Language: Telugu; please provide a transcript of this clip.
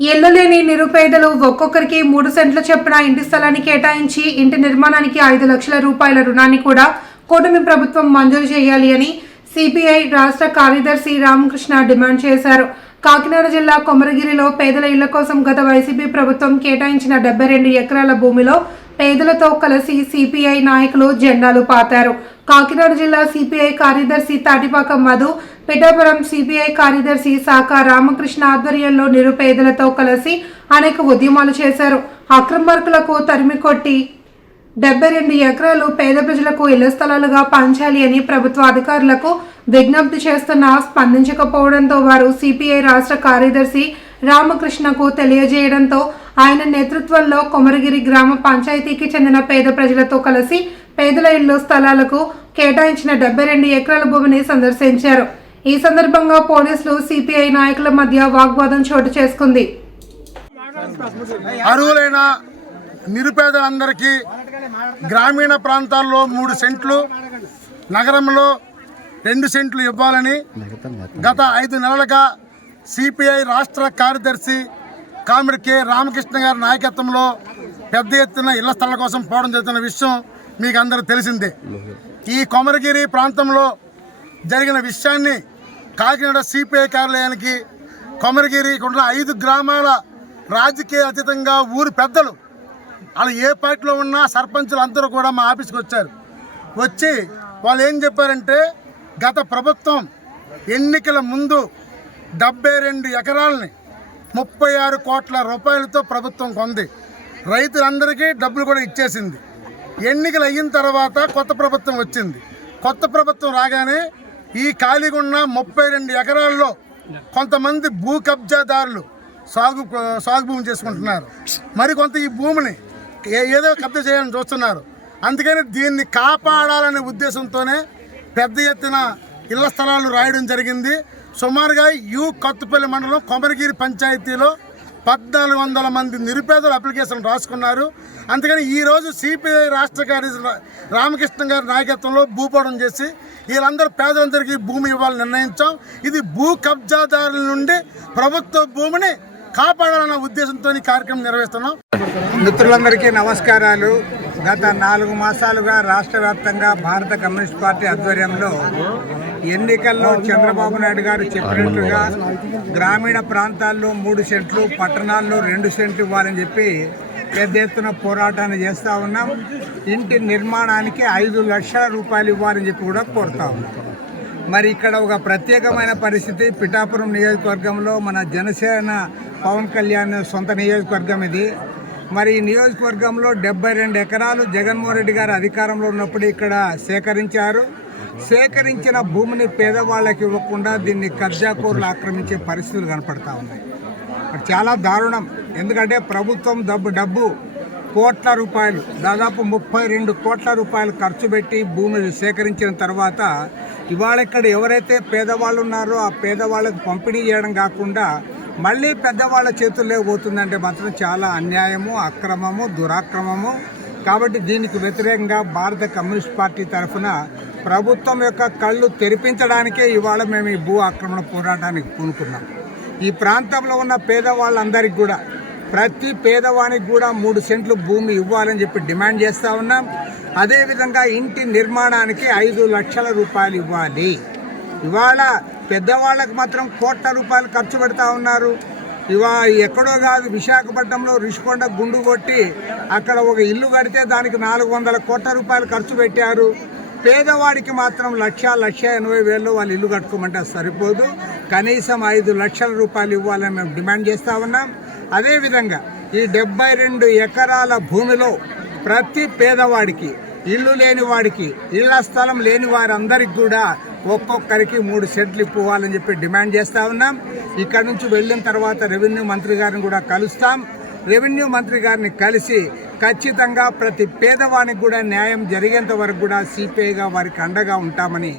ఇళ్ళు లేని నిరుపేదలు ఒక్కొక్కరికి మూడు సెంట్ల చొప్పున ఇంటి స్థలాన్ని కేటాయించి ఇంటి నిర్మాణానికి ఐదు లక్షల రూపాయల రుణాన్ని కూడా కూటమి ప్రభుత్వం మంజూరు చేయాలి అని సిపిఐ రాష్ట్ర కార్యదర్శి రామకృష్ణ డిమాండ్ చేశారు. కాకినాడ జిల్లా కొమరగిరిలో పేదల ఇళ్ళ కోసం గత వైసీపీ ప్రభుత్వం కేటాయించిన డెబ్బై రెండు ఎకరాల భూమిలో పేదలతో కలిసి సిపిఐ నాయకులు జెండాలు పాతారు. కాకినాడ జిల్లా సిపిఐ కార్యదర్శి తాటిపాక మధు పిఠాపురం సిపిఐ కార్యదర్శి శాఖ రామకృష్ణ ఆధ్వర్యంలో నిరుపేదలతో కలిసి అనేక ఉద్యమాలు చేశారు. అక్రమార్కులకు తరిమి కొట్టి డెబ్బై రెండు ఎకరాలు పేద ప్రజలకు ఇళ్ళ స్థలాలుగా పంచాలి అని ప్రభుత్వ అధికారులకు విజ్ఞప్తి చేస్తున్నా స్పందించకపోవడంతో వారు సిపిఐ రాష్ట్ర కార్యదర్శి రామకృష్ణకు తెలియజేయడంతో ఆయన నేతృత్వంలో కొమరగిరి గ్రామ పంచాయతీకి చెందిన పేద ప్రజలతో కలిసి పేదల ఇళ్ళు స్థలాలకు కేటాయించిన డెబ్బై రెండు ఎకరాల భూమిని సందర్శించారు. ఈ సందర్భంగా పోలీసులు సిపిఐ నాయకుల మధ్య వాగ్వాదం చోటు చేసుకుంది. అర్హులైన నిరుపేదలందరికీ గ్రామీణ ప్రాంతాల్లో మూడు సెంట్లు నగరంలో రెండు సెంట్లు ఇవ్వాలని గత ఐదు నెలలుగా సిపిఐ రాష్ట్ర కార్యదర్శి కామిడి కె రామకృష్ణ గారి నాయకత్వంలో పెద్ద ఎత్తున ఇళ్ళ స్థలాల కోసం పోవడం జరుగుతున్న విషయం మీకు అందరూ తెలిసిందే. ఈ కొమరగిరి ప్రాంతంలో జరిగిన విషయాన్ని కాకినాడ సిపిఐ కార్యాలయానికి కొమరగిరి ఉన్న ఐదు గ్రామాల రాజకీయ అతీతంగా ఊరు పెద్దలు వాళ్ళు ఏ పార్టీలో ఉన్నా సర్పంచులు అందరూ కూడా మా ఆఫీస్కి వచ్చారు. వచ్చి వాళ్ళు ఏం చెప్పారంటే గత ప్రభుత్వం ఎన్నికల ముందు డెబ్బై రెండు ఎకరాలని ముప్పై ఆరు కోట్ల రూపాయలతో ప్రభుత్వం కొంది. రైతులందరికీ డబ్బులు కూడా ఇచ్చేసింది. ఎన్నికలు అయిన తర్వాత కొత్త ప్రభుత్వం వచ్చింది. కొత్త ప్రభుత్వం రాగానే ఈ ఖాళీగా ఉన్న ముప్పై రెండు ఎకరాల్లో కొంతమంది భూ కబ్జాదారులు సాగు సాగు భూమి చేసుకుంటున్నారు మరికొంత ఈ భూమిని ఏదో కబ్జా చేయాలని చూస్తున్నారు. అందుకని దీన్ని కాపాడాలనే ఉద్దేశంతోనే పెద్ద ఎత్తున ఇళ్ళ స్థలాలు రాయడం జరిగింది. సుమారుగా యు కొత్తపల్లి మండలం కొమరగిరి పంచాయతీలో పద్నాలుగు వందల మంది నిరుపేదలు అప్లికేషన్ రాసుకున్నారు. అందుకని ఈరోజు సిపిఐ రాష్ట్ర కార్యదర్శి రామకృష్ణ గారి నాయకత్వంలో భూపోవడం చేసి వీళ్ళందరూ పేదలందరికీ భూమి ఇవ్వాలని నిర్ణయించాం. ఇది భూ కబ్జాదారుల నుండి ప్రభుత్వ భూమిని కాపాడాలన్న ఉద్దేశంతో ఈ కార్యక్రమం నిర్వహిస్తున్నాం. మిత్రులందరికీ నమస్కారాలు. గత నాలుగు మాసాలుగా రాష్ట్ర వ్యాప్తంగా భారత కమ్యూనిస్ట్ పార్టీ ఆధ్వర్యంలో ఎన్నికల్లో చంద్రబాబు నాయుడు గారు చెప్పినట్లుగా గ్రామీణ ప్రాంతాల్లో మూడు సెంట్లు పట్టణాల్లో రెండు సెంట్లు ఇవ్వాలని చెప్పి పెద్ద ఎత్తున పోరాటాన్ని చేస్తూ ఉన్నాం. ఇంటి నిర్మాణానికి ఐదు లక్షల రూపాయలు ఇవ్వాలని చెప్పి కూడా కోరుతా ఉన్నాం. మరి ఇక్కడ ఒక ప్రత్యేకమైన పరిస్థితి పిఠాపురం నియోజకవర్గంలో మన జనసేన పవన్ కళ్యాణ్ సొంత నియోజకవర్గం ఇది. మరి ఈ నియోజకవర్గంలో డెబ్బై రెండు ఎకరాలు జగన్మోహన్ రెడ్డి గారు అధికారంలో ఉన్నప్పుడు ఇక్కడ సేకరించారు. సేకరించిన భూమిని పేదవాళ్ళకి ఇవ్వకుండా దీన్ని కబ్జాకోరులు ఆక్రమించే పరిస్థితులు కనపడతా ఉన్నాయి. చాలా దారుణం. ఎందుకంటే ప్రభుత్వం డబ్బు డబ్బు కోట్ల రూపాయలు దాదాపు ముప్పై రెండు కోట్ల రూపాయలు ఖర్చు పెట్టి భూమి సేకరించిన తర్వాత ఇవాళ ఇక్కడ ఎవరైతే పేదవాళ్ళు ఉన్నారో ఆ పేదవాళ్ళకు పంపిణీ చేయడం కాకుండా మళ్ళీ పెద్దవాళ్ళ చేతుల్లో పోతుందంటే మాత్రం చాలా అన్యాయము అక్రమము దురాక్రమము. కాబట్టి దీనికి వ్యతిరేకంగా భారత కమ్యూనిస్ట్ పార్టీ తరఫున ప్రభుత్వం యొక్క కళ్ళు తెరిపించడానికే ఇవాళ మేము ఈ భూ ఆక్రమణ పోరాటానికి పూనుకున్నాం. ఈ ప్రాంతంలో ఉన్న పేదవాళ్ళందరికీ కూడా ప్రతి పేదవానికి కూడా మూడు సెంట్లు భూమి ఇవ్వాలని చెప్పి డిమాండ్ చేస్తూ ఉన్నాం. అదేవిధంగా ఇంటి నిర్మాణానికి ఐదు లక్షల రూపాయలు ఇవ్వాలి. ఇవాళ పెద్దవాళ్ళకి మాత్రం కోట్ల రూపాయలు ఖర్చు పెడతా ఉన్నారు. ఇవా ఎక్కడో కాదు విశాఖపట్నంలో రిషికొండ గుండు కొట్టి అక్కడ ఒక ఇల్లు కడితే దానికి నాలుగు వందల కోట్ల రూపాయలు ఖర్చు పెట్టారు. పేదవాడికి మాత్రం లక్ష లక్ష ఎనభై వేలు వాళ్ళు ఇల్లు కట్టుకోమంటే సరిపోదు. కనీసం ఐదు లక్షల రూపాయలు ఇవ్వాలని మేము డిమాండ్ చేస్తూ ఉన్నాం. అదేవిధంగా ఈ డెబ్బై రెండు ఎకరాల భూమిలో ప్రతి పేదవాడికి ఇల్లు లేని వాడికి ఇళ్ళ స్థలం లేని వారందరికి కూడా ఒక్కొక్కరికి మూడు సెట్లు ఇవ్వాలని చెప్పి డిమాండ్ చేస్తూ ఉన్నాం. ఇక్కడ నుంచి వెళ్ళిన తర్వాత రెవెన్యూ మంత్రి గారిని కూడా కలుస్తాం. రెవెన్యూ మంత్రి గారిని కలిసి ఖచ్చితంగా ప్రతి పేదవానికి కూడా న్యాయం జరిగేంత వరకు కూడా సిపిఐగా వారికి అండగా ఉంటామని